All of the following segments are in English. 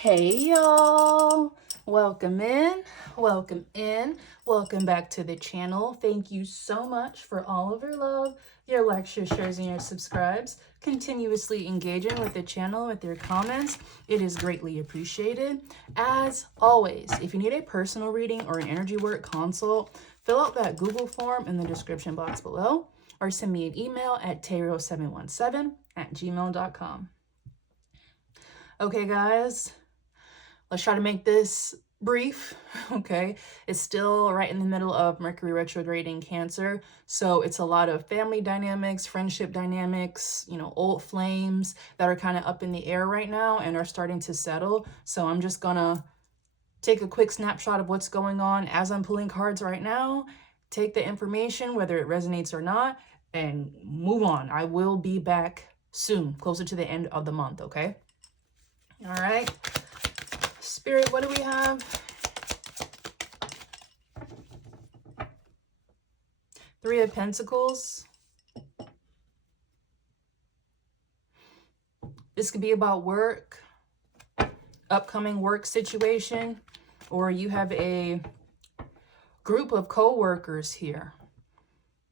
Hey y'all, welcome in, welcome in, welcome back to the channel. Thank you so much for all of your love, your likes, your shares, and your subscribes. Continuously engaging with the channel with your comments. It is greatly appreciated. As always, if you need a personal reading or an energy work consult, fill out that Google form in the description box below or send me an email at tarot717@gmail.com. Okay, guys. Let's try to make this brief, okay? It's still right in the middle of Mercury retrograde in Cancer, so it's a lot of family dynamics, friendship dynamics, old flames that are kind of up in the air right now and are starting to settle. So I'm just gonna take a quick snapshot of what's going on as I'm pulling cards right now, take the information, whether it resonates or not, and move on. I will be back soon, closer to the end of the month, okay? All right. Spirit, what do we have? Three of Pentacles. This could be about work, upcoming work situation, or you have a group of co-workers here.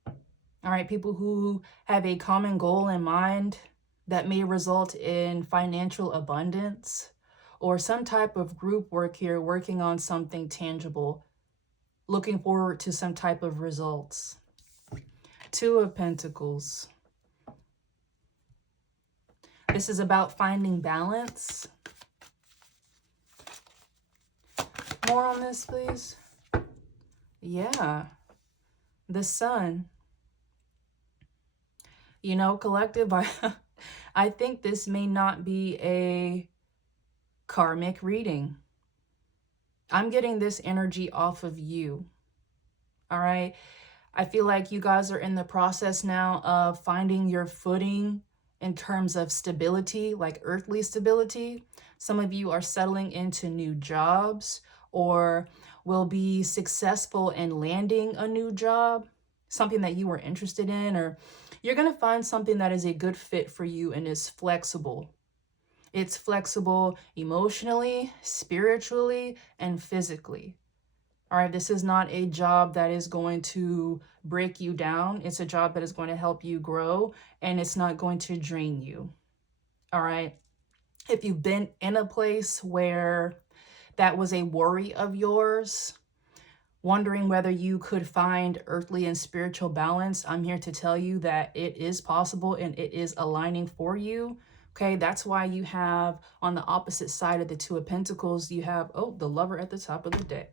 All right, people who have a common goal in mind that may result in financial abundance, or some type of group work here, working on something tangible, looking forward to some type of results. Two of Pentacles. This is about finding balance. More on this, please. Yeah. The Sun. Collective, I think this may not be a karmic reading. I'm getting this energy off of you. All right. I feel like you guys are in the process now of finding your footing in terms of stability, like earthly stability. Some of you are settling into new jobs or will be successful in landing a new job, something that you were interested in, or you're going to find something that is a good fit for you and is flexible. It's flexible emotionally, spiritually, and physically. All right, this is not a job that is going to break you down. It's a job that is going to help you grow, and it's not going to drain you. All right. If you've been in a place where that was a worry of yours, wondering whether you could find earthly and spiritual balance, I'm here to tell you that it is possible and it is aligning for you. Okay, that's why you have on the opposite side of the Two of Pentacles, you have, the Lover at the top of the deck.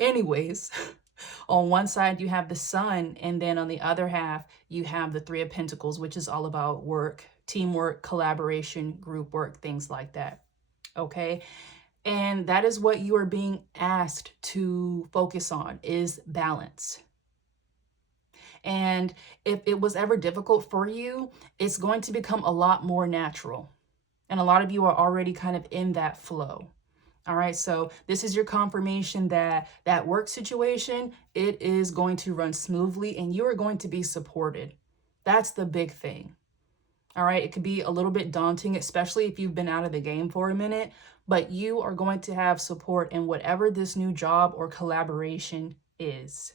Anyways, on one side you have the Sun, and then on the other half you have the Three of Pentacles, which is all about work, teamwork, collaboration, group work, things like that. Okay, and that is what you are being asked to focus on, is balance. And if it was ever difficult for you, it's going to become a lot more natural. And a lot of you are already kind of in that flow. All right, so this is your confirmation that that work situation, it is going to run smoothly and you are going to be supported. That's the big thing. All right, it could be a little bit daunting, especially if you've been out of the game for a minute, but you are going to have support in whatever this new job or collaboration is.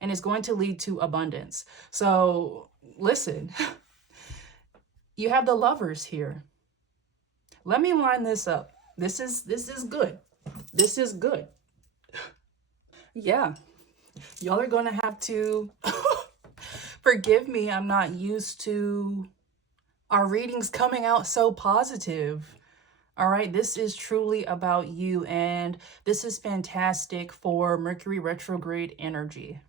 And it's going to lead to abundance. So listen, you have the Lovers here. Let me line this up. This is good. This is good. Yeah. Y'all are going to have to forgive me. I'm not used to our readings coming out so positive. All right. This is truly about you. And this is fantastic for Mercury retrograde energy.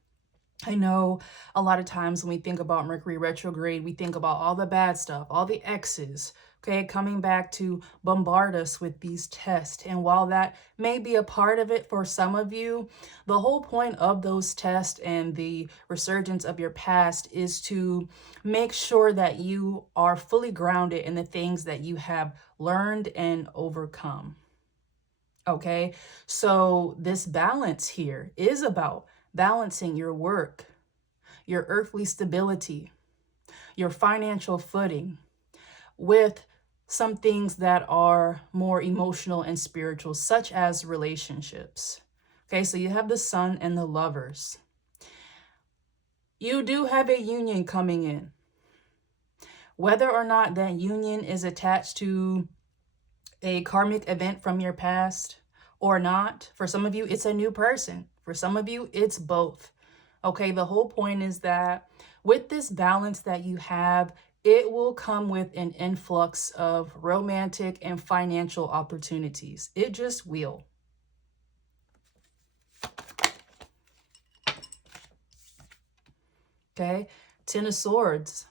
I know a lot of times when we think about Mercury retrograde, we think about all the bad stuff, all the X's, okay, coming back to bombard us with these tests. And while that may be a part of it for some of you, the whole point of those tests and the resurgence of your past is to make sure that you are fully grounded in the things that you have learned and overcome. Okay, so this balance here is about balancing your work, your earthly stability, your financial footing with some things that are more emotional and spiritual, such as relationships. Okay, so you have the Sun and the Lovers. You do have a union coming in. Whether or not that union is attached to a karmic event from your past or not, for some of you, it's a new person. For some of you, it's both. Okay, the whole point is that with this balance that you have, it will come with an influx of romantic and financial opportunities. It just will. Okay, Ten of Swords.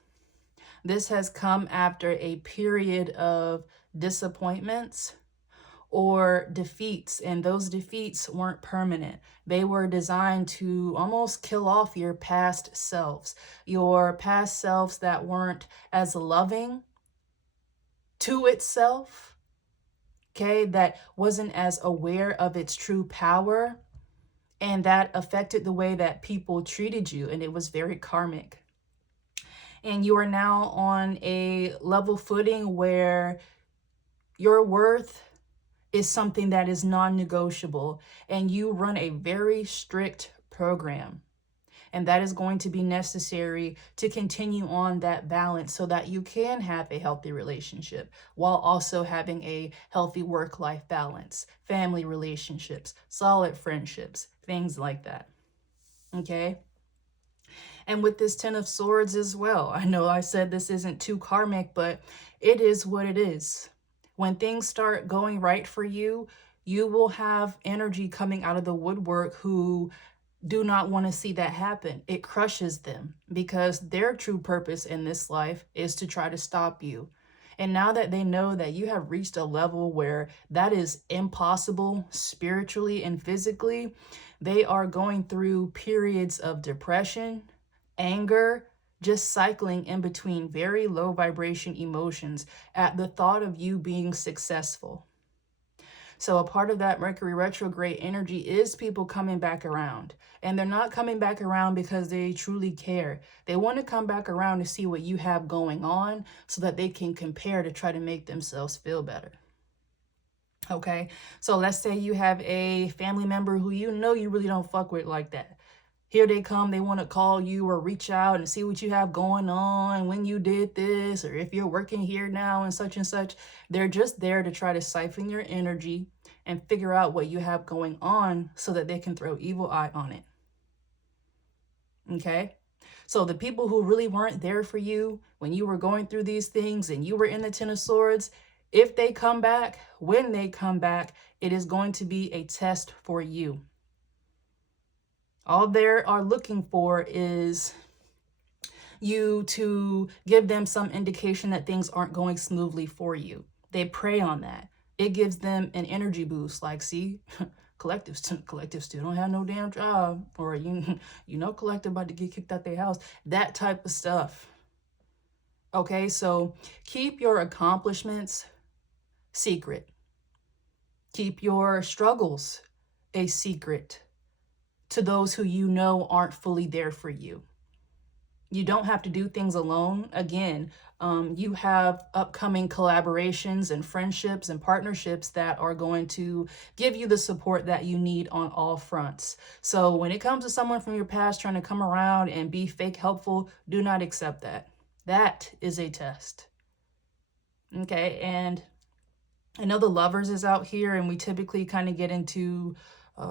This has come after a period of disappointments or defeats, and those defeats weren't permanent. They were designed to almost kill off your past selves, that weren't as loving to itself, okay, that wasn't as aware of its true power, and that affected the way that people treated you, and it was very karmic. And you are now on a level footing where your worth is something that is non-negotiable, and you run a very strict program. And that is going to be necessary to continue on that balance so that you can have a healthy relationship while also having a healthy work-life balance, family relationships, solid friendships, things like that. Okay? And with this Ten of Swords as well, I know I said this isn't too karmic, but it is what it is. When things start going right for you, you will have energy coming out of the woodwork who do not want to see that happen. It crushes them because their true purpose in this life is to try to stop you. And now that they know that you have reached a level where that is impossible spiritually and physically, they are going through periods of depression, anger, just cycling in between very low vibration emotions at the thought of you being successful. So a part of that Mercury retrograde energy is people coming back around. And they're not coming back around because they truly care. They want to come back around to see what you have going on so that they can compare to try to make themselves feel better. Okay, so let's say you have a family member who you know you really don't fuck with like that. Here they come, they want to call you or reach out and see what you have going on, when you did this, or if you're working here now and such and such. They're just there to try to siphon your energy and figure out what you have going on so that they can throw evil eye on it. Okay? So the people who really weren't there for you when you were going through these things and you were in the Ten of Swords, if they come back, when they come back, it is going to be a test for you. All they are looking for is you to give them some indication that things aren't going smoothly for you. They prey on that. It gives them an energy boost. Like, see, collectives still don't have no damn job. Or, you know, collective about to get kicked out their house. That type of stuff. Okay, so keep your accomplishments secret. Keep your struggles a secret to those who you know aren't fully there for you. You don't have to do things alone. Again, you have upcoming collaborations and friendships and partnerships that are going to give you the support that you need on all fronts. So when it comes to someone from your past trying to come around and be fake helpful, do not accept that. That is a test. Okay, and I know the Lovers is out here, and we typically kind of get into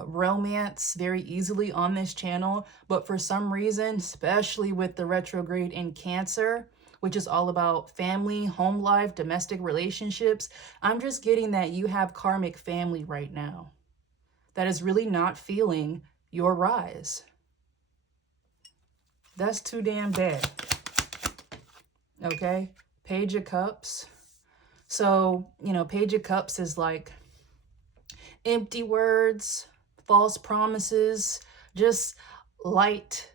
romance very easily on this channel, but for some reason, especially with the retrograde in Cancer, which is all about family, home life, domestic relationships, I'm just getting that you have karmic family right now that is really not feeling your rise. That's too damn bad. Okay, Page of Cups. So, you know, Page of Cups is like empty words, false promises, just light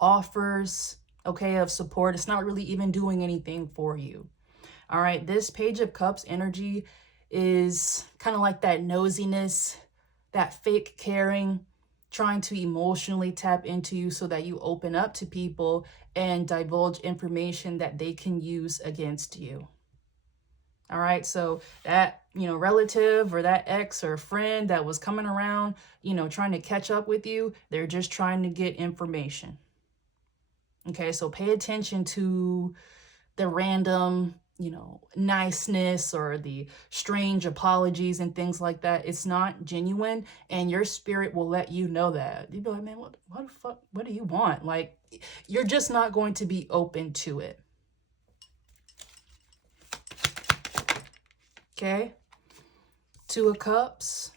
offers, okay, of support. It's not really even doing anything for you. All right, this Page of Cups energy is kind of like that nosiness, that fake caring, trying to emotionally tap into you so that you open up to people and divulge information that they can use against you. All right, so that, relative or that ex or friend that was coming around, trying to catch up with you, they're just trying to get information. Okay, so pay attention to the random, niceness or the strange apologies and things like that. It's not genuine, and your spirit will let you know that. You'd be like, man, what the fuck? What do you want? Like, you're just not going to be open to it. Okay? Two of Cups.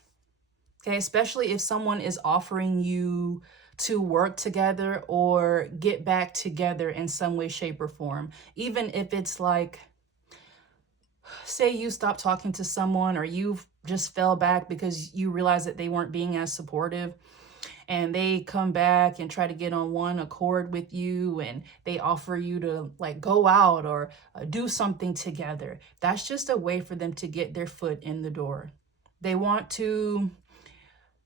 Okay, especially if someone is offering you to work together or get back together in some way, shape, or form. Even if it's like, say you stop talking to someone or you just fell back because you realize that they weren't being as supportive, and they come back and try to get on one accord with you, and they offer you to like go out or do something together. That's just a way for them to get their foot in the door. They want to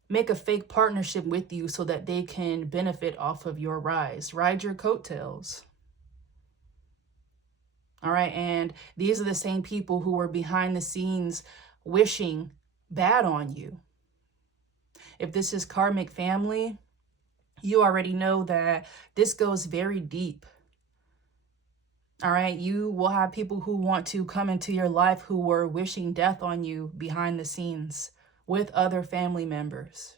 make a fake partnership with you so that they can benefit off of your rise, ride your coattails. All right, and these are the same people who are behind the scenes wishing bad on you. If this is karmic family, you already know that this goes very deep. All right, you will have people who want to come into your life who were wishing death on you behind the scenes with other family members.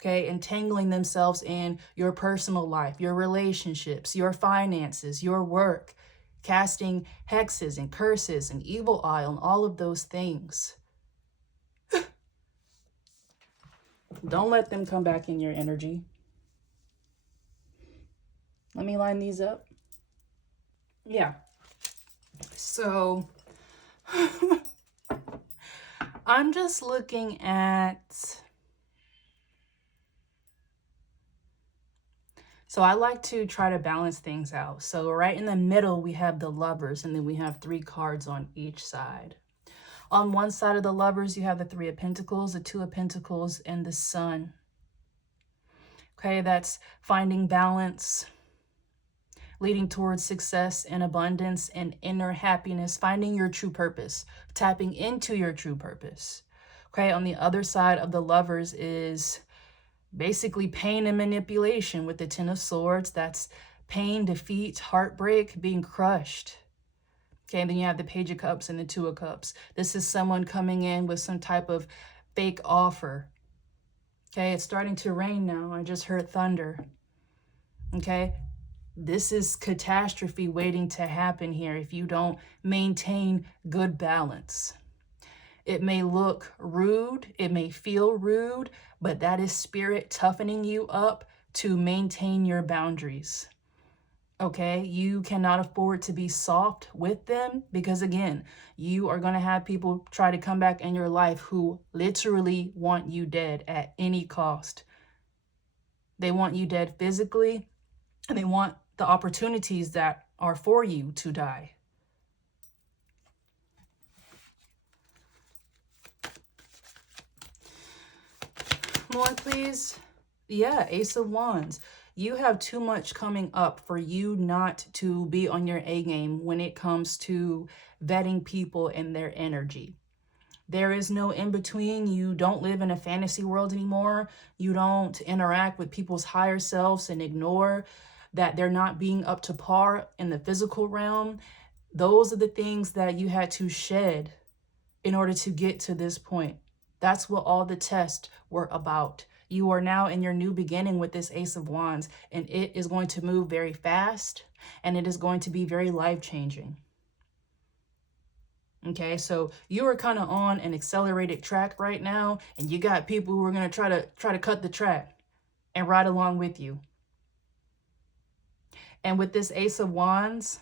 Okay, entangling themselves in your personal life, your relationships, your finances, your work, casting hexes and curses and evil eye on all of those things. Don't let them come back in your energy. Let me line these up. Yeah. So I'm just looking at, so I like to try to balance things out. So right in the middle, we have the Lovers, and then we have 3 cards on each side. On one side of the Lovers, you have the 3 of Pentacles, the 2 of Pentacles, and the Sun. Okay, that's finding balance, leading towards success and abundance and inner happiness, finding your true purpose, tapping into your true purpose. Okay, on the other side of the Lovers is basically pain and manipulation with the 10 of Swords. That's pain, defeat, heartbreak, being crushed. Okay, and then you have the Page of Cups and the 2 of Cups. This is someone coming in with some type of fake offer. Okay, it's starting to rain now. I just heard thunder. Okay, this is catastrophe waiting to happen here if you don't maintain good balance. It may look rude, it may feel rude, but that is spirit toughening you up to maintain your boundaries. Okay, you cannot afford to be soft with them, because again, you are going to have people try to come back in your life who literally want you dead at any cost. They want you dead physically, and they want the opportunities that are for you to die. More, please. Yeah, Ace of Wands. You have too much coming up for you not to be on your A game when it comes to vetting people and their energy. There is no in between. You don't live in a fantasy world anymore. You don't interact with people's higher selves and ignore that they're not being up to par in the physical realm. Those are the things that you had to shed in order to get to this point. That's what all the tests were about. You are now in your new beginning with this Ace of Wands, and it is going to move very fast, and it is going to be very life-changing. Okay, so you are kind of on an accelerated track right now, and you got people who are going to try to cut the track and ride along with you. And with this Ace of Wands,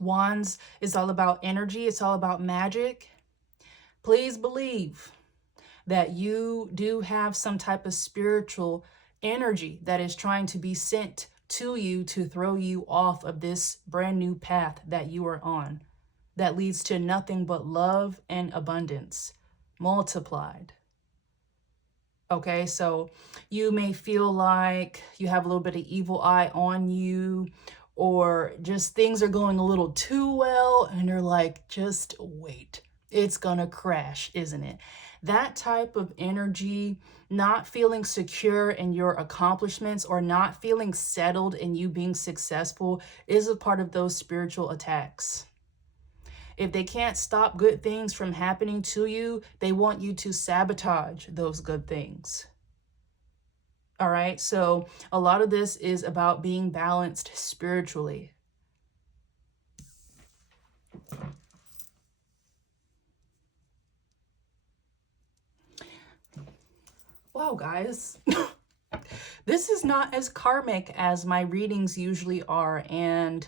Wands is all about energy. It's all about magic. Please believe that you do have some type of spiritual energy that is trying to be sent to you to throw you off of this brand new path that you are on, that leads to nothing but love and abundance multiplied. Okay, so you may feel like you have a little bit of evil eye on you, or just things are going a little too well and you're like, just wait, it's gonna crash, isn't it? That type of energy, not feeling secure in your accomplishments or not feeling settled in you being successful, is a part of those spiritual attacks. If they can't stop good things from happening to you, they want you to sabotage those good things. All right, so a lot of this is about being balanced spiritually. Wow, guys. This is not as karmic as my readings usually are, and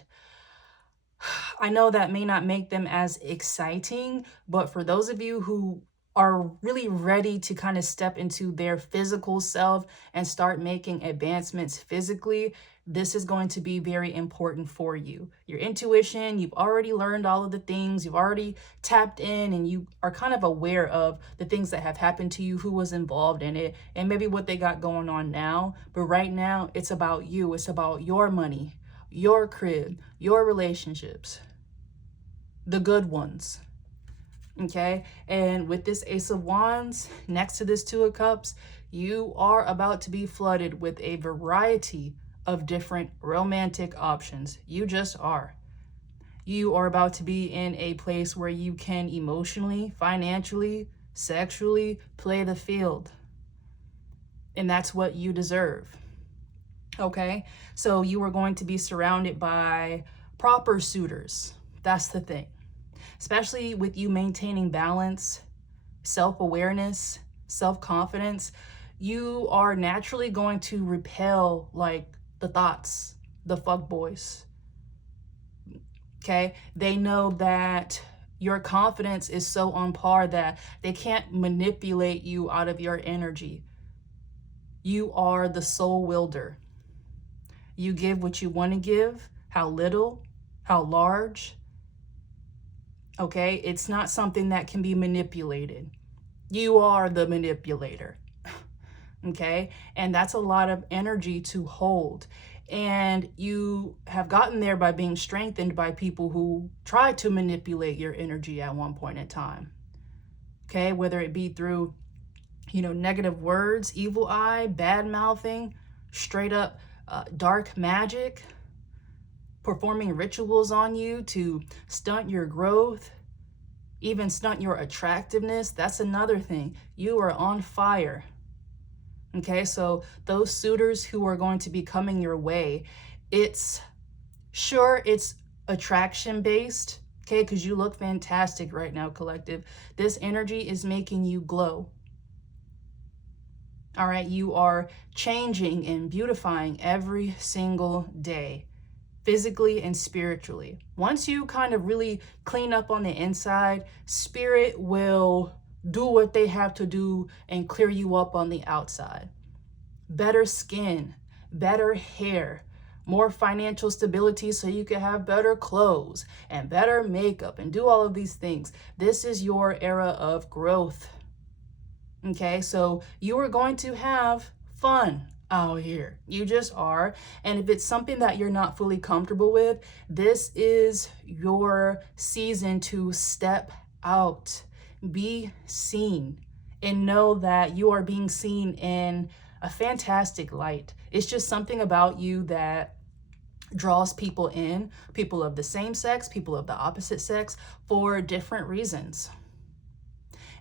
I know that may not make them as exciting, but for those of you who are really ready to kind of step into their physical self and start making advancements physically, this is going to be very important for you. Your intuition, you've already learned all of the things, you've already tapped in, and you are kind of aware of the things that have happened to you, who was involved in it, and maybe what they got going on now. But right now, it's about you. It's about your money, your crib, your relationships, the good ones. Okay, and with this Ace of Wands next to this Two of Cups, you are about to be flooded with a variety of different romantic options. You just are. You are about to be in a place where you can emotionally, financially, sexually play the field. And that's what you deserve. Okay, so you are going to be surrounded by proper suitors. That's the thing. Especially with you maintaining balance, self-awareness, self-confidence, you are naturally going to repel like the thoughts, the fuck boys. Okay, they know that your confidence is so on par that they can't manipulate you out of your energy. You are the soul wielder. You give what you want to give, how little, how large. Okay, it's not something that can be manipulated. You are the manipulator. Okay, and that's a lot of energy to hold. And you have gotten there by being strengthened by people who tried to manipulate your energy at one point in time. Okay, whether it be through, negative words, evil eye, bad mouthing, straight up dark magic, performing rituals on you to stunt your growth, even stunt your attractiveness. That's another thing. You are on fire. Okay, so those suitors who are going to be coming your way, it's attraction based, okay, because you look fantastic right now, collective. This energy is making you glow. All right, you are changing and beautifying every single day, physically and spiritually. Once you kind of really clean up on the inside, spirit will do what they have to do and clear you up on the outside. Better skin, better hair, more financial stability so you can have better clothes and better makeup and do all of these things. This is your era of growth. Okay, so you are going to have fun out here. You just are. And if it's something that you're not fully comfortable with, this is your season to step out, be seen, and know that you are being seen in a fantastic light. It's just something about you that draws people in, people of the same sex, people of the opposite sex, for different reasons.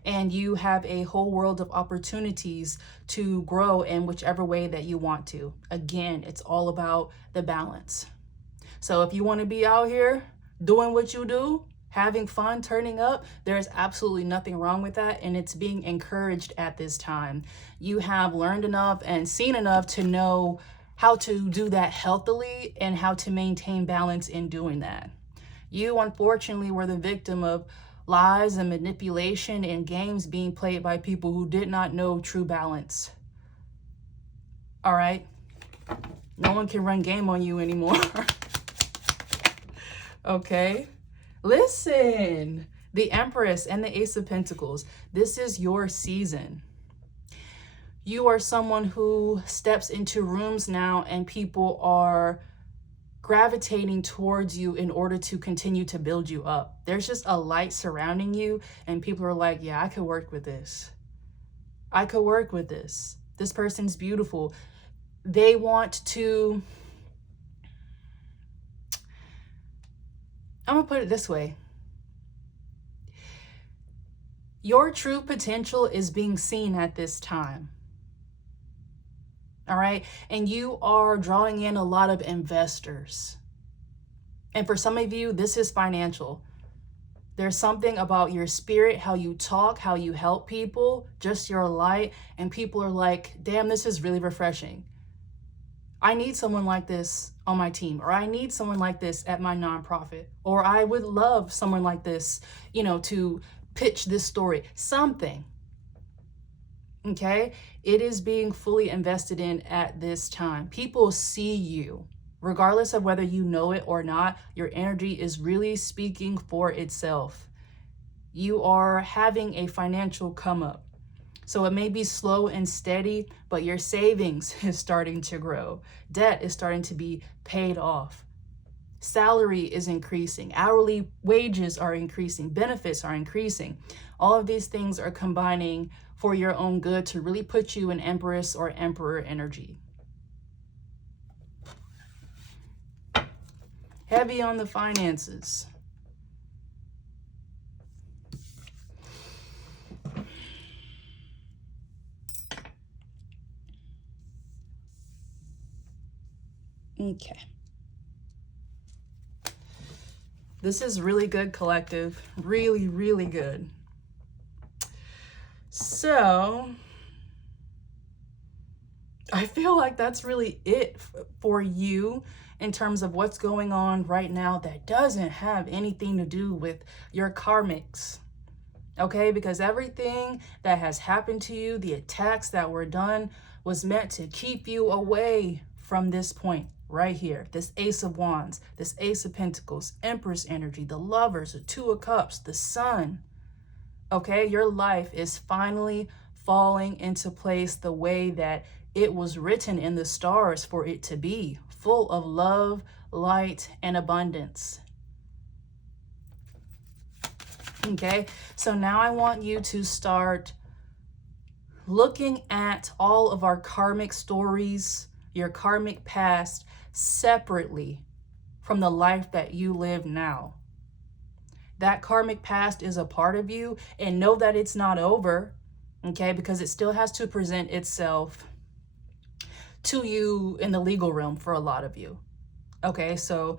And you have a whole world of opportunities to grow in whichever way that you want to. Again, it's all about the balance. So if you want to be out here doing what you do, having fun, turning up, there's absolutely nothing wrong with that, and it's being encouraged at this time. You have learned enough and seen enough to know how to do that healthily and how to maintain balance in doing that. You, unfortunately, were the victim of lies and manipulation and games being played by people who did not know true balance. All right? No one can run game on you anymore. Okay? Listen, the Empress and the Ace of Pentacles. This is your season. You are someone who steps into rooms now and people are gravitating towards you in order to continue to build you up. There's just a light surrounding you, and people are like, yeah, I could work with this. I could work with this. This person's beautiful. They want to, I'm gonna put it this way. Your true potential is being seen at this time. All right. And you are drawing in a lot of investors. And for some of you, this is financial. There's something about your spirit, how you talk, how you help people, just your light. And people are like, damn, this is really refreshing. I need someone like this on my team, or I need someone like this at my nonprofit, or I would love someone like this, you know, to pitch this story, something. Okay, it is being fully invested in at this time. People see you, regardless of whether you know it or not. Your energy is really speaking for itself. You are having a financial come up. So it may be slow and steady, but your savings is starting to grow. Debt is starting to be paid off. Salary is increasing. Hourly wages are increasing. Benefits are increasing. All of these things are combining for your own good to really put you in Empress or Emperor energy. Heavy on the finances. Okay. This is really good, collective. Really, really good. So I feel like that's really it for you in terms of what's going on right now that doesn't have anything to do with your karmics. Okay, because everything that has happened to you, the attacks that were done, was meant to keep you away from this point right here. This Ace of Wands, this Ace of Pentacles, Empress energy, the Lovers, the Two of Cups, the Sun. Okay, your life is finally falling into place the way that it was written in the stars for it to be, full of love, light, and abundance. Okay, so now I want you to start looking at all of our karmic stories, your karmic past, separately from the life that you live now. That karmic past is a part of you, and know that it's not over, okay, because it still has to present itself to you in the legal realm for a lot of you. Okay, so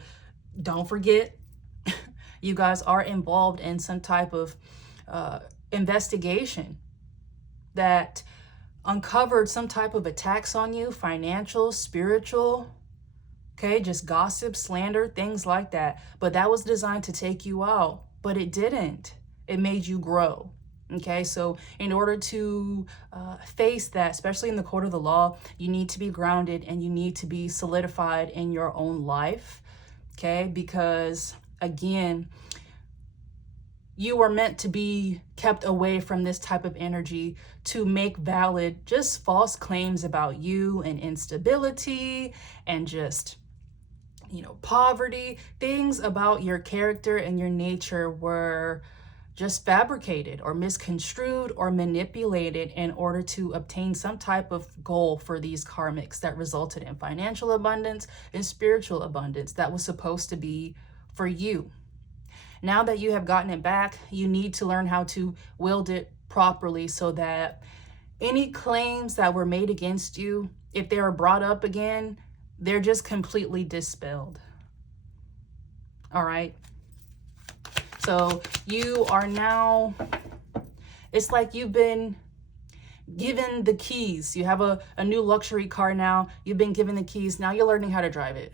don't forget, you guys are involved in some type of investigation that uncovered some type of attacks on you, financial, spiritual, okay, just gossip, slander, things like that. But that was designed to take you out, but it didn't. It made you grow. Okay, so in order to face that, especially in the court of the law, you need to be grounded and you need to be solidified in your own life. Okay, because again, you are meant to be kept away from this type of energy to make valid just false claims about you and instability and just, you know, poverty. Things about your character and your nature were just fabricated or misconstrued or manipulated in order to obtain some type of goal for these karmics that resulted in financial abundance and spiritual abundance that was supposed to be for you. Now that you have gotten it back, you need to learn how to wield it properly so that any claims that were made against you, if they are brought up again, they're just completely dispelled. All right. So you are now, it's like you've been given the keys. You have a new luxury car now. You've been given the keys. Now you're learning how to drive it.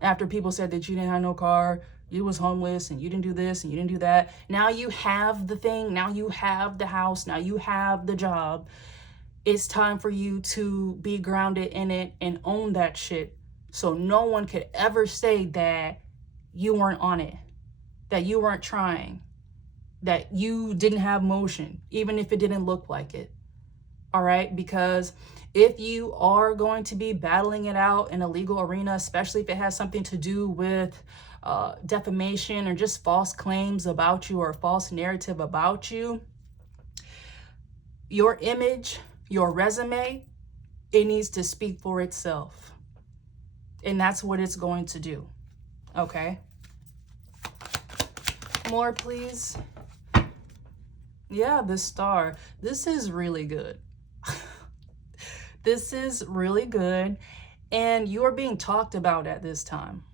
After people said that you didn't have no car, you was homeless and you didn't do this and you didn't do that. Now you have the thing. Now you have the house. Now you have the job. It's time for you to be grounded in it and own that shit. So no one could ever say that you weren't on it, that you weren't trying, that you didn't have motion, even if it didn't look like it. all right? Because if you are going to be battling it out in a legal arena, especially if it has something to do with defamation or just false claims about you or a false narrative about you, your image, your resume, it needs to speak for itself. And that's what it's going to do, okay? More, please. Yeah, the Star. This is really good. This is really good. And you are being talked about at this time.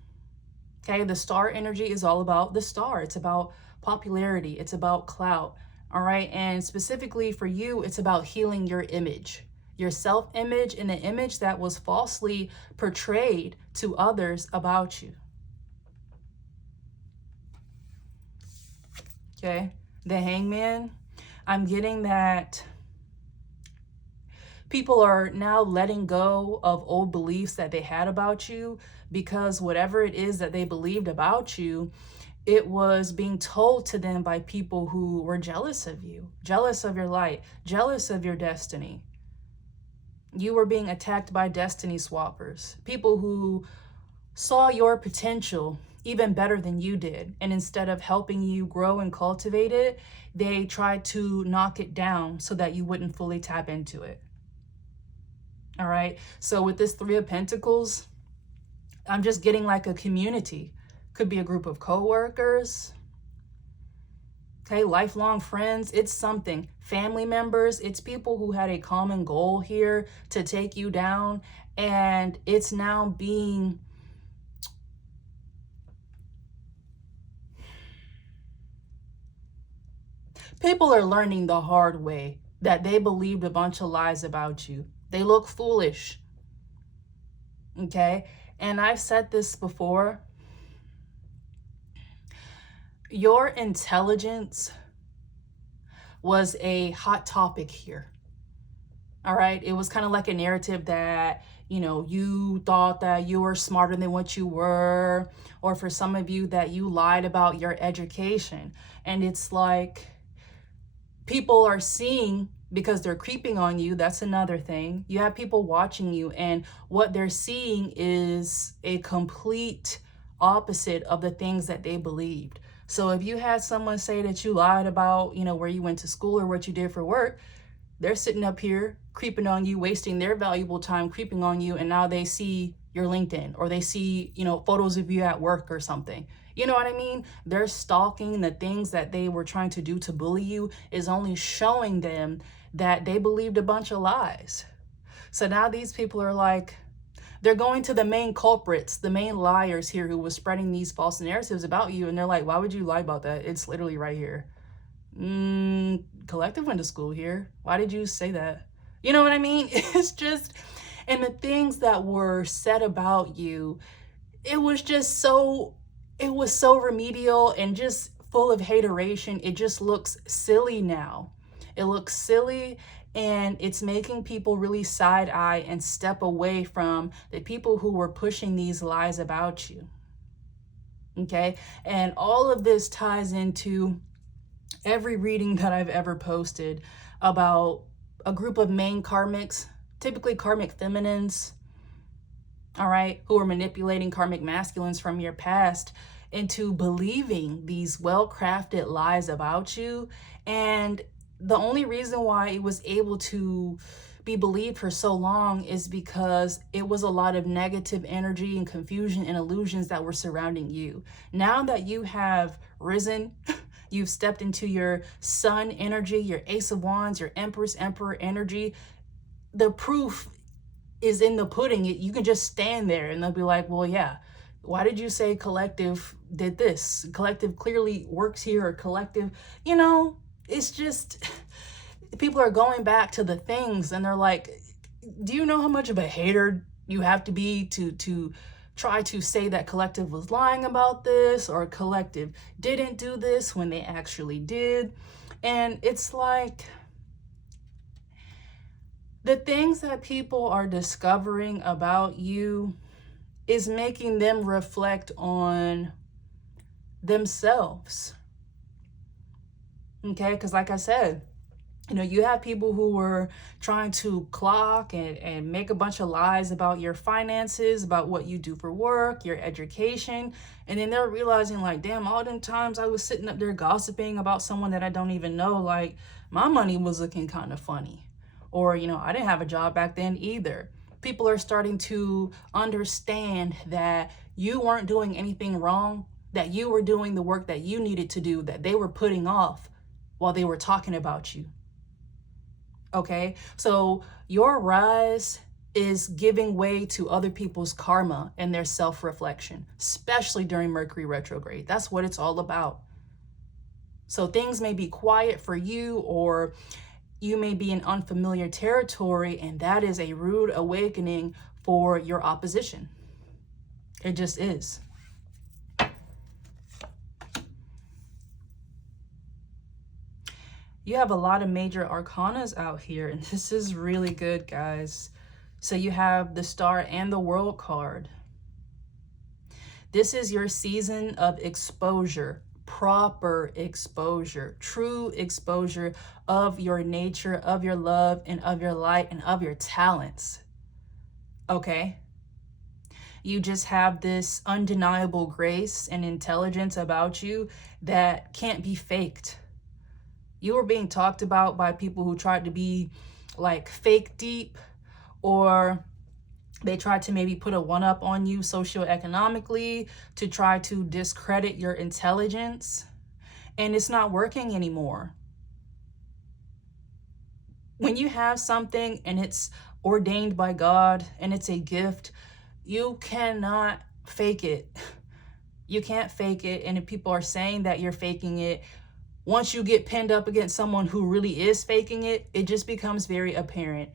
Okay, the Star energy is all about the star. It's about popularity. It's about clout. All right, and specifically for you, it's about healing your image, your self-image, and the image that was falsely portrayed to others about you. Okay, the Hangman. I'm getting that people are now letting go of old beliefs that they had about you, because whatever it is that they believed about you, it was being told to them by people who were jealous of you, jealous of your light, jealous of your destiny. You were being attacked by destiny swappers, people who saw your potential even better than you did. And instead of helping you grow and cultivate it, they tried to knock it down so that you wouldn't fully tap into it. All right. So with this Three of Pentacles, I'm just getting like a community. Could be a group of coworkers. Okay, lifelong friends. It's something. Family members. It's people who had a common goal here to take you down. And it's now being people are learning the hard way that they believed a bunch of lies about you. They look foolish. Okay? And I've said this before. Your intelligence was a hot topic here. All right? It was kind of like a narrative that, you know, you thought that you were smarter than what you were, or for some of you that you lied about your education. And it's like people are seeing, because they're creeping on you. That's another thing. You have people watching you, and what they're seeing is a complete opposite of the things that they believed. So if you had someone say that you lied about, you know, where you went to school or what you did for work, they're sitting up here creeping on you, wasting their valuable time creeping on you, and now they see your LinkedIn, or they see, you know, photos of you at work or something. You know what I mean? They're stalking. The things that they were trying to do to bully you is only showing them that they believed a bunch of lies. So now these people are like, they're going to the main culprits, the main liars here who was spreading these false narratives about you. And they're like, why would you lie about that? It's literally right here. Collective went to school here. Why did you say that? You know what I mean? It's just, and the things that were said about you, it was just so, it was so remedial and just full of hateration. It just looks silly now. It looks silly, and it's making people really side eye and step away from the people who were pushing these lies about you. Okay. And all of this ties into every reading that I've ever posted about a group of main karmics, typically karmic feminines, all right, who are manipulating karmic masculines from your past into believing these well-crafted lies about you. And the only reason why it was able to be believed for so long is because it was a lot of negative energy and confusion and illusions that were surrounding you. Now that you have risen, you've stepped into your sun energy, your Ace of Wands, your Empress, Emperor energy, the proof is in the pudding. You can just stand there and they'll be like, well, yeah, why did you say collective did this? Collective clearly works here, or collective, you know, it's just, people are going back to the things and they're like, do you know how much of a hater you have to be to try to say that collective was lying about this, or collective didn't do this when they actually did? And it's like, the things that people are discovering about you is making them reflect on themselves. Okay, because like I said, You know, you have people who were trying to clock and make a bunch of lies about your finances, about what you do for work, your education. And then they're realizing like, damn, all them times I was sitting up there gossiping about someone that I don't even know, like my money was looking kind of funny. Or, you know, I didn't have a job back then either. People are starting to understand that you weren't doing anything wrong, that you were doing the work that you needed to do, that they were putting off while they were talking about you. Okay, so your rise is giving way to other people's karma and their self-reflection, especially during Mercury retrograde. That's what it's all about. So things may be quiet for you, or you may be in unfamiliar territory, and that is a rude awakening for your opposition. It just is. You have a lot of major arcanas out here, and this is really good, guys. So you have the Star and the World card. This is your season of exposure, proper exposure, true exposure of your nature, of your love, and of your light, and of your talents. Okay? You just have this undeniable grace and intelligence about you that can't be faked. You were being talked about by people who tried to be like fake deep, or they tried to maybe put a one-up on you socioeconomically to try to discredit your intelligence. And it's not working anymore. When you have something and it's ordained by God and it's a gift, you cannot fake it. You can't fake it. And if people are saying that you're faking it, once you get pinned up against someone who really is faking it, it just becomes very apparent.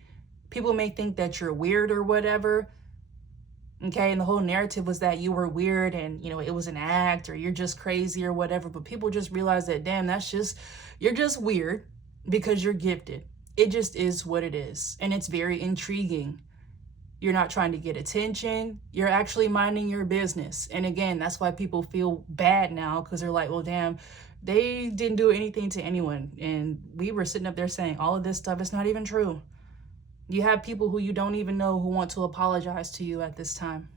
People may think that you're weird or whatever. Okay, and the whole narrative was that you were weird and, you know, it was an act, or you're just crazy or whatever. But people just realize that, damn, you're just weird because you're gifted. It just is what it is. And it's very intriguing. You're not trying to get attention. You're actually minding your business. And again, that's why people feel bad now, because they're like, well, damn, they didn't do anything to anyone. And we were sitting up there saying all of this stuff. It's not even true. You have people who you don't even know who want to apologize to you at this time.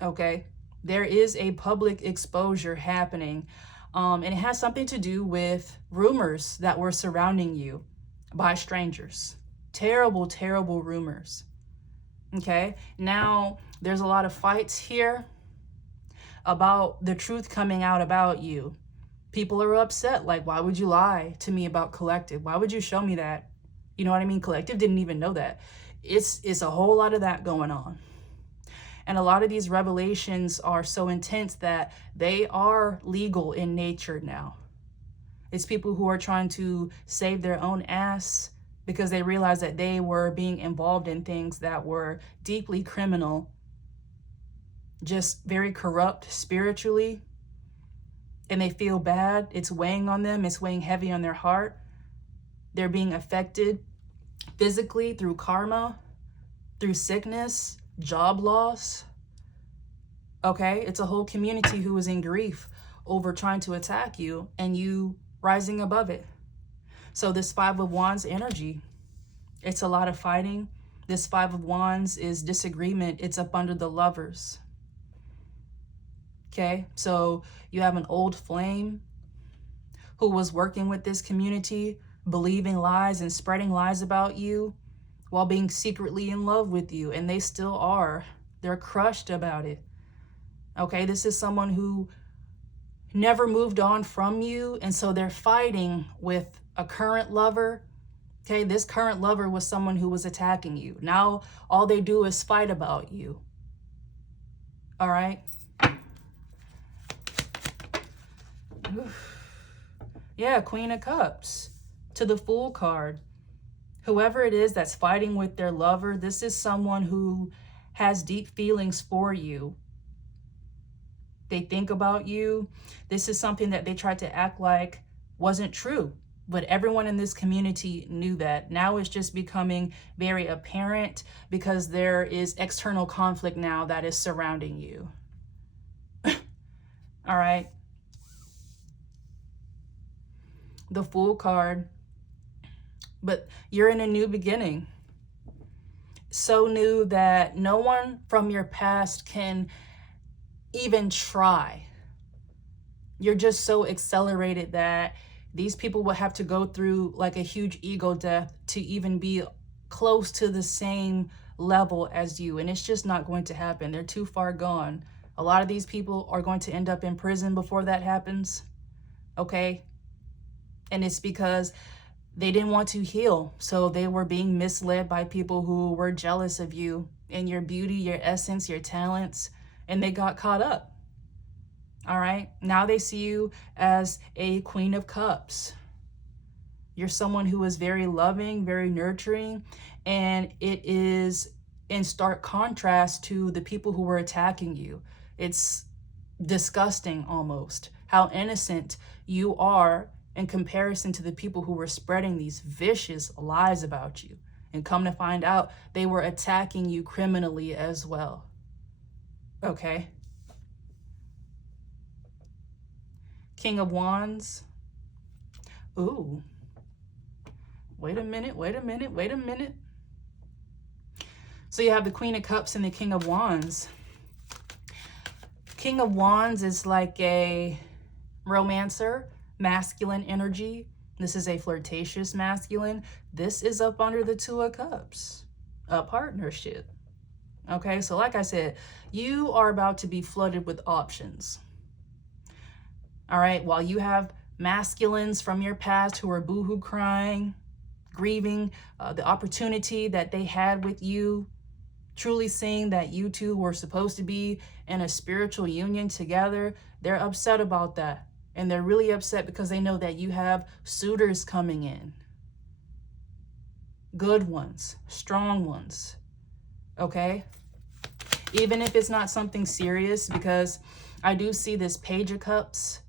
Okay? There is a public exposure happening. And it has something to do with rumors that were surrounding you by strangers. Terrible, terrible rumors. Okay? Now, there's a lot of fights here about the truth coming out about you. People are upset, like, why would you lie to me about Collective? Why would you show me that? You know what I mean? Collective didn't even know that. It's a whole lot of that going on. And a lot of these revelations are so intense that they are legal in nature now. It's people who are trying to save their own ass because they realize that they were being involved in things that were deeply criminal, just very corrupt spiritually, and they feel bad. It's weighing on them. It's weighing heavy on their heart. They're being affected physically through karma, through sickness, job loss. Okay, it's a whole community who is in grief over trying to attack you and you rising above it. So this Five of Wands energy, it's a lot of fighting. This Five of Wands is disagreement. It's up under the Lovers. Okay, so you have an old flame who was working with this community, believing lies and spreading lies about you while being secretly in love with you. And they still are. They're crushed about it. Okay, this is someone who never moved on from you. And so they're fighting with a current lover. Okay, this current lover was someone who was attacking you. Now all they do is fight about you. All right. Yeah, Queen of Cups to the Fool card. Whoever it is that's fighting with their lover, this is someone who has deep feelings for you. They think about you. This is something that they tried to act like wasn't true, but everyone in this community knew that. Now it's just becoming very apparent because there is external conflict now that is surrounding you. All right. the Fool card. But you're in a new beginning. So new that no one from your past can even try. You're just so accelerated that these people will have to go through like a huge ego death to even be close to the same level as you. And it's just not going to happen. They're too far gone. A lot of these people are going to end up in prison before that happens. Okay? And it's because they didn't want to heal. So they were being misled by people who were jealous of you and your beauty, your essence, your talents, and they got caught up. All right. Now they see you as a Queen of Cups. You're someone who is very loving, very nurturing, and it is in stark contrast to the people who were attacking you. It's disgusting almost how innocent you are in comparison to the people who were spreading these vicious lies about you. And come to find out, they were attacking you criminally as well. Okay. King of Wands. Ooh. Wait a minute. So you have the Queen of Cups and the King of Wands. King of Wands is like a romancer, masculine energy. This is a flirtatious masculine. This is up under the Two of Cups, a partnership. Okay, so like I said, you are about to be flooded with options. All right, while you have masculines from your past who are boohoo crying, grieving the opportunity that they had with you, truly seeing that you two were supposed to be in a spiritual union together, they're upset about that. And they're really upset because they know that you have suitors coming in. Good ones, strong ones, okay? Even if it's not something serious, because I do see this Page of Cups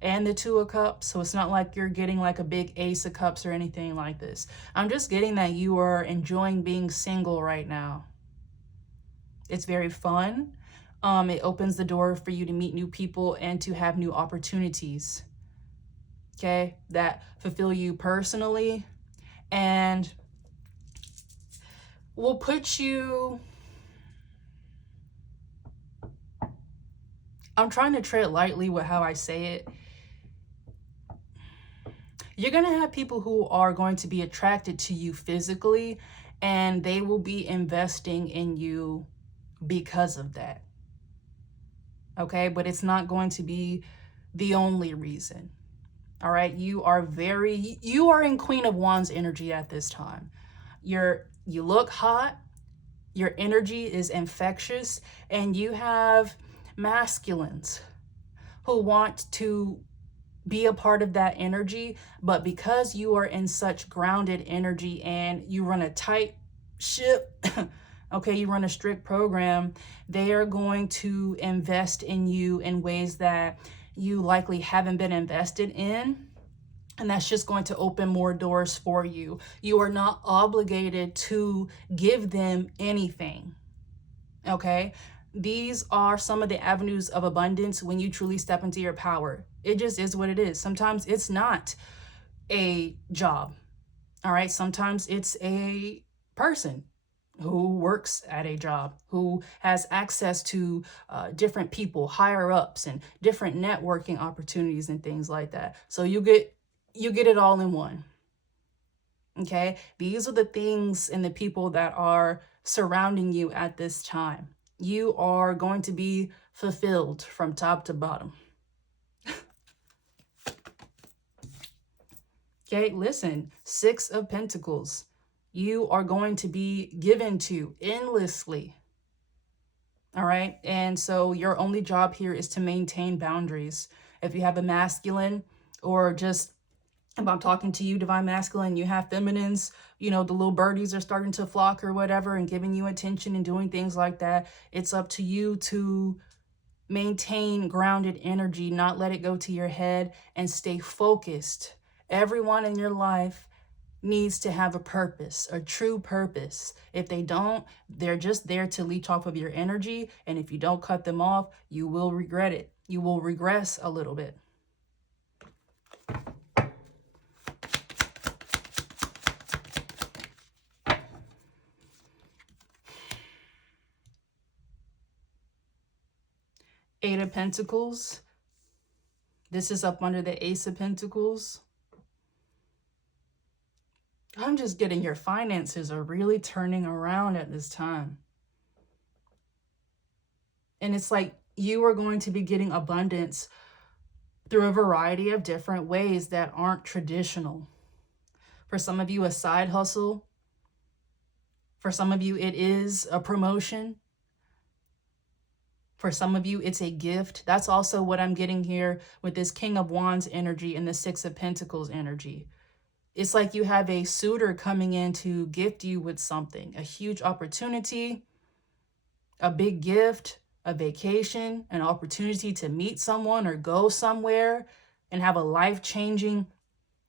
and the Two of Cups, so it's not like you're getting like a big Ace of Cups or anything like this. I'm just getting that you are enjoying being single right now. It's very fun. It opens the door for you to meet new people and to have new opportunities, okay, that fulfill you personally and will put you, I'm trying to tread lightly with how I say it. You're going to have people who are going to be attracted to you physically, and they will be investing in you because of that. Okay, but it's not going to be the only reason. All right, you are in Queen of Wands energy at this time. You look hot, your energy is infectious, and you have masculines who want to be a part of that energy, but because you are in such grounded energy and you run a tight ship, okay, you run a strict program, they are going to invest in you in ways that you likely haven't been invested in. And that's just going to open more doors for you. You are not obligated to give them anything, okay? These are some of the avenues of abundance when you truly step into your power. It just is what it is. Sometimes it's not a job, all right? Sometimes it's a person who works at a job, who has access to different people, higher ups, and different networking opportunities and things like that. So you get it all in one. Okay, these are the things and the people that are surrounding you at this time. You are going to be fulfilled from top to bottom. Okay, listen, Six of Pentacles. You are going to be given to endlessly. All right. And so your only job here is to maintain boundaries. If you have a masculine, or just, if I'm talking to you, divine masculine, you have feminines, you know, the little birdies are starting to flock or whatever and giving you attention and doing things like that. It's up to you to maintain grounded energy, not let it go to your head, and stay focused. Everyone in your life needs to have a purpose, a true purpose. If they don't, they're just there to leech off of your energy. And if you don't cut them off, you will regret it. You will regress a little bit. Eight of Pentacles. This is up under the Ace of Pentacles. I'm just getting your finances are really turning around at this time. And it's like you are going to be getting abundance through a variety of different ways that aren't traditional. For some of you, a side hustle. For some of you, it is a promotion. For some of you, it's a gift. That's also what I'm getting here with this King of Wands energy and the Six of Pentacles energy. It's like you have a suitor coming in to gift you with something, a huge opportunity, a big gift, a vacation, an opportunity to meet someone or go somewhere and have a life-changing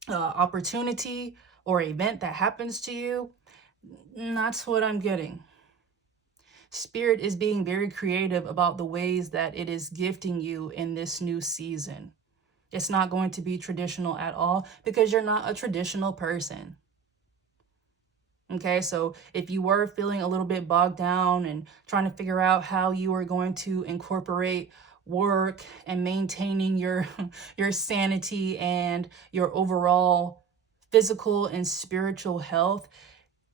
opportunity or event that happens to you. And that's what I'm getting. Spirit is being very creative about the ways that it is gifting you in this new season. It's not going to be traditional at all because you're not a traditional person. Okay, so if you were feeling a little bit bogged down and trying to figure out how you are going to incorporate work and maintaining your sanity and your overall physical and spiritual health,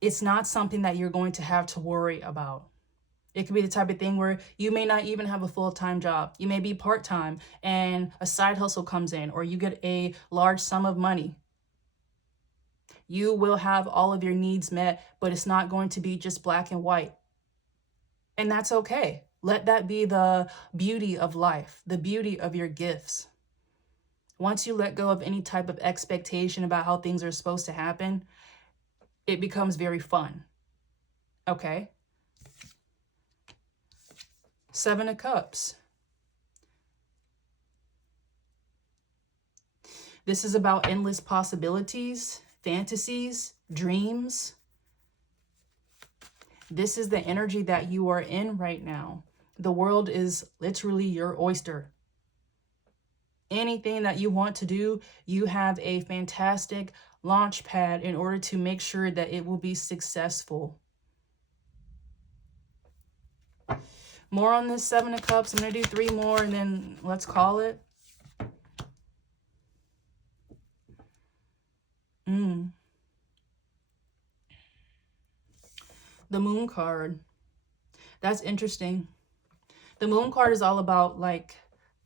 it's not something that you're going to have to worry about. It could be the type of thing where you may not even have a full-time job. You may be part-time and a side hustle comes in, or you get a large sum of money. You will have all of your needs met, but it's not going to be just black and white. And that's okay. Let that be the beauty of life, the beauty of your gifts. Once you let go of any type of expectation about how things are supposed to happen, it becomes very fun. Okay? Seven of Cups. This is about endless possibilities, fantasies, dreams. This is the energy that you are in right now. The world is literally your oyster. Anything that you want to do, you have a fantastic launch pad in order to make sure that it will be successful. More on this Seven of Cups. I'm going to do 3 more and then let's call it. The Moon card. That's interesting. The Moon card is all about like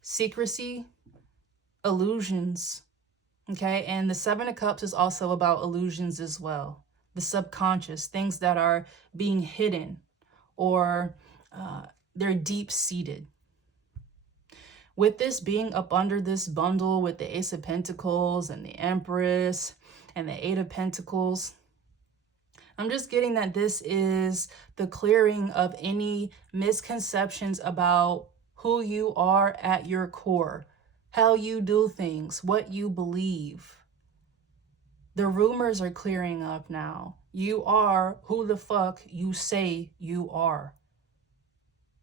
secrecy, illusions. Okay, and the Seven of Cups is also about illusions as well. The subconscious, things that are being hidden or they're deep-seated. With this being up under this bundle with the Ace of Pentacles and the Empress and the Eight of Pentacles, I'm just getting that this is the clearing of any misconceptions about who you are at your core, how you do things, what you believe. The rumors are clearing up now. You are who the fuck you say you are.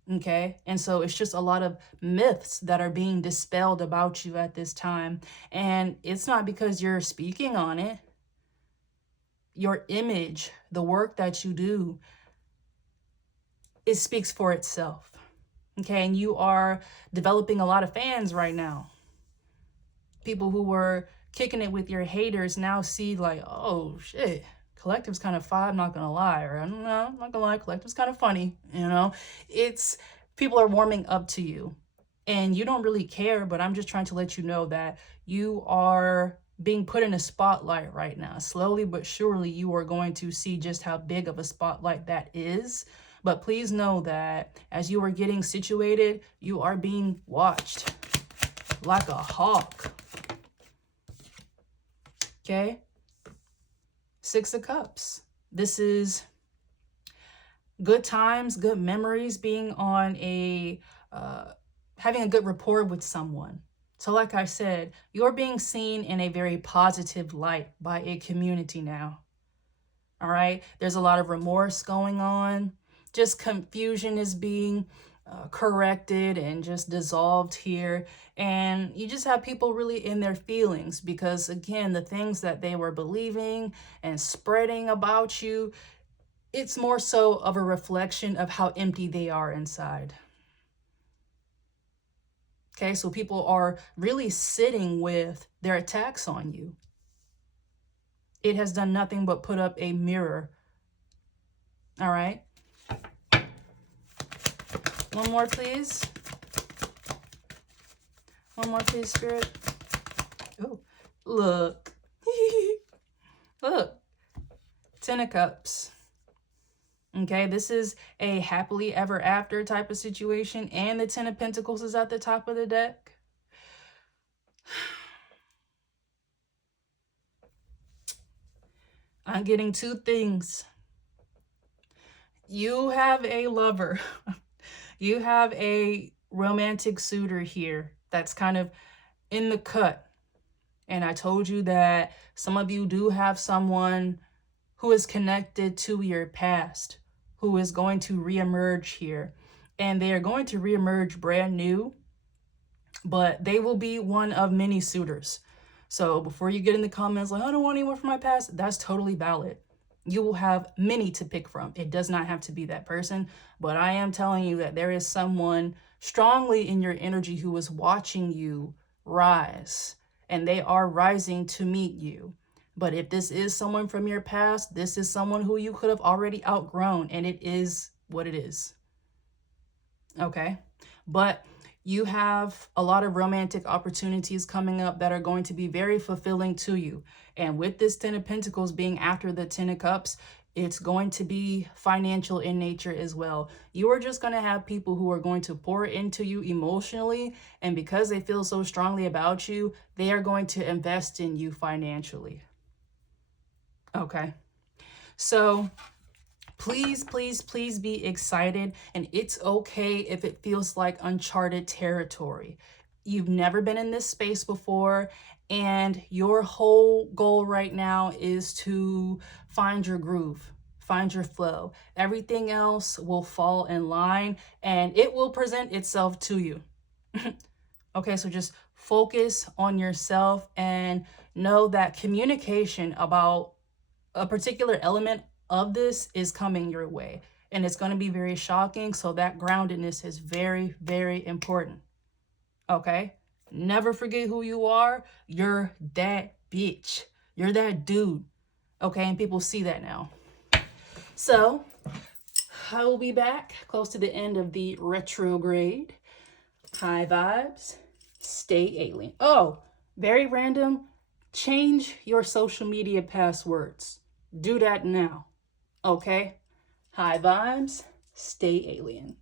Okay, and so it's just a lot of myths that are being dispelled about you at this time. And it's not because you're speaking on it. Your image, the work that you do, it speaks for itself. Okay, and you are developing a lot of fans right now. People who were kicking it with your haters now see like, oh shit, Collective's kind of fun, I'm not gonna lie, or I'm not gonna lie, Collective's kind of funny, you know? It's, people are warming up to you and you don't really care, but I'm just trying to let you know that you are being put in a spotlight right now. Slowly but surely you are going to see just how big of a spotlight that is. But please know that as you are getting situated, you are being watched like a hawk. Okay? Six of Cups. This is good times, good memories, being on a, having a good rapport with someone. So like I said, you're being seen in a very positive light by a community now. All right? There's a lot of remorse going on. Just confusion is being corrected and just dissolved here. And you just have people really in their feelings because, again, the things that they were believing and spreading about you, it's more so of a reflection of how empty they are inside. Okay, so people are really sitting with their attacks on you. It has done nothing but put up a mirror. All right. One more, please. One more, please, Spirit. Oh, look. Look. 10 of Cups. Okay, this is a happily ever after type of situation, and the 10 of Pentacles is at the top of the deck. I'm getting two things. You have a lover. You have a romantic suitor here that's kind of in the cut. And I told you that some of you do have someone who is connected to your past, who is going to reemerge here. And they are going to reemerge brand new, but they will be one of many suitors. So before you get in the comments like, I don't want anyone from my past, that's totally valid. You will have many to pick from. It does not have to be that person, but I am telling you that there is someone strongly in your energy who is watching you rise, and they are rising to meet you. But if this is someone from your past, this is someone who you could have already outgrown, and it is what it is. Okay? But you have a lot of romantic opportunities coming up that are going to be very fulfilling to you. And with this 10 of Pentacles being after the 10 of Cups, it's going to be financial in nature as well. You are just going to have people who are going to pour into you emotionally. And because they feel so strongly about you, they are going to invest in you financially. Okay. So please, please, please be excited. And it's okay if it feels like uncharted territory. You've never been in this space before, and your whole goal right now is to find your groove, find your flow. Everything else will fall in line and it will present itself to you. Okay, so just focus on yourself and know that communication about a particular element of this is coming your way, and it's going to be very shocking. So that groundedness is very, very important. Okay, never forget who you are. You're that bitch, you're that dude. Okay, and people see that now. So I will be back close to the end of the retrograde. High vibes, stay alien. Oh, very random. Change your social media passwords. Do that now. Okay? High vibes, stay alien.